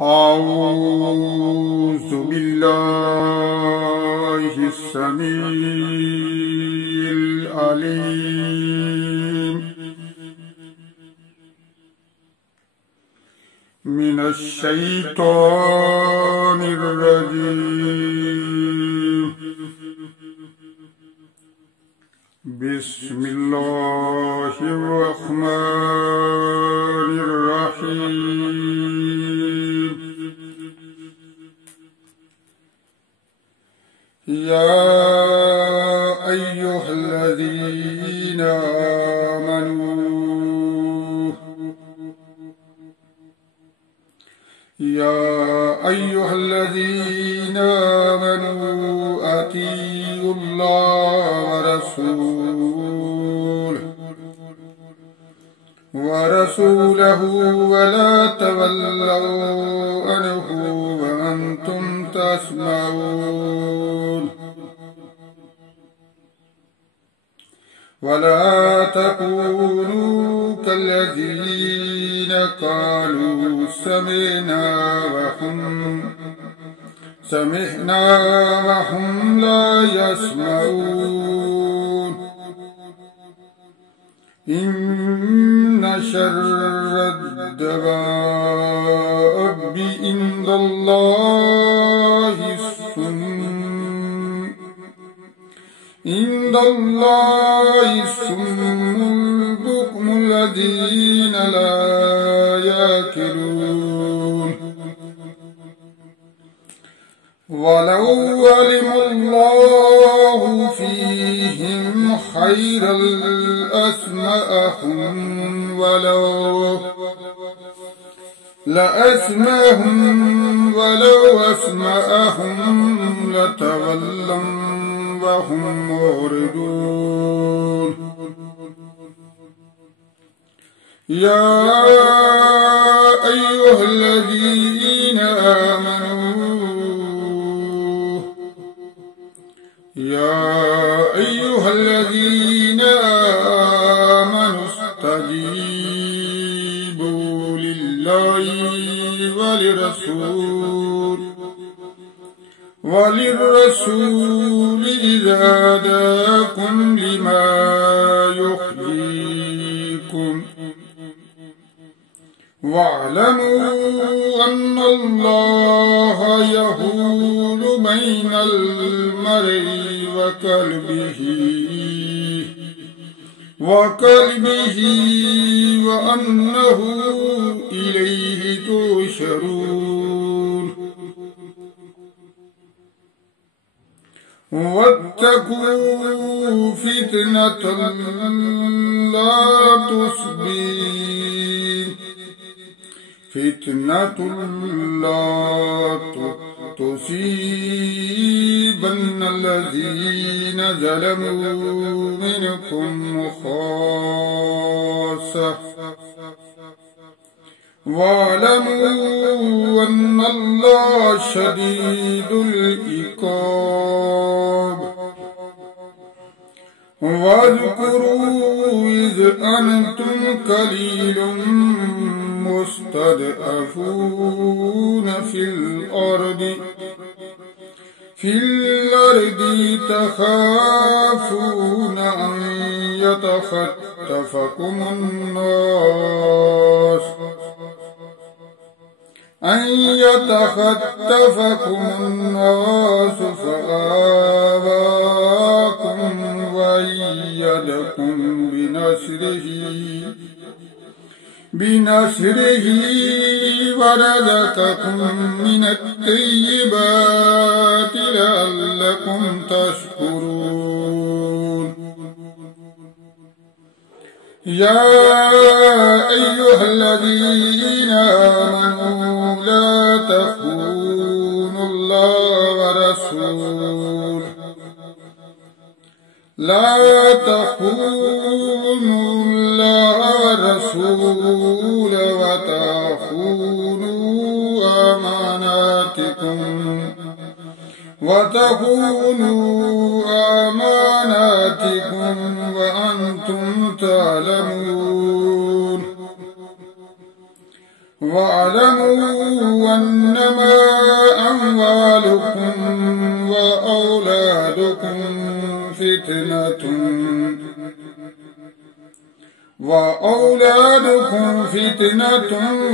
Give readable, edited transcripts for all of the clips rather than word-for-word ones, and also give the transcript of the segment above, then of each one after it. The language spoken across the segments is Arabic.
أعوذ بالله السميع العليم من الشيطان الرجيم. بسم الله الرحمن الرحيم. يا أيها الذين آمنوا أطيعوا الله ورسوله ولا تولوا عنه وأنتم تسمعون. ولا تكونوا كالذين قالوا سمعنا وهم لا يسمعون. إن شر الدواب عند الله الصم البكم الذين لا يأكلون. ولو علم الله فيهم خيرا ولو أسمعهم لتولوا وهم معرضون. يا أيها الذين آمنوا استجيبوا لله وللرسول إذا دعاكم لما يحييكم. واعلموا أن الله يحول بين المرء وقلبه وأنه إليه تحشرون. واتقوا فتنة لا تصيبن الذين ظلموا منكم خاصة. واعلموا أن الله شديد العقاب. واذكروا إذ أنتم قليل مستضعفون في الأرض تخافون أن يتخطفكم الناس فآواكم وأيدكم بنصره ورزقكم من الطيبات لعلكم تشكرون. يا أيها الذين آمنوا لا تخونوا الله ورسوله وتخونوا أماناتكم وأنتم تعلمون. واعلموا أنما أموالكم وأولادكم فتنة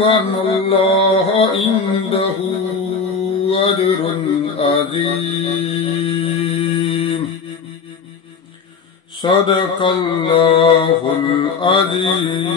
وأن الله عنده أجر عظيم. صدق الله العظيم.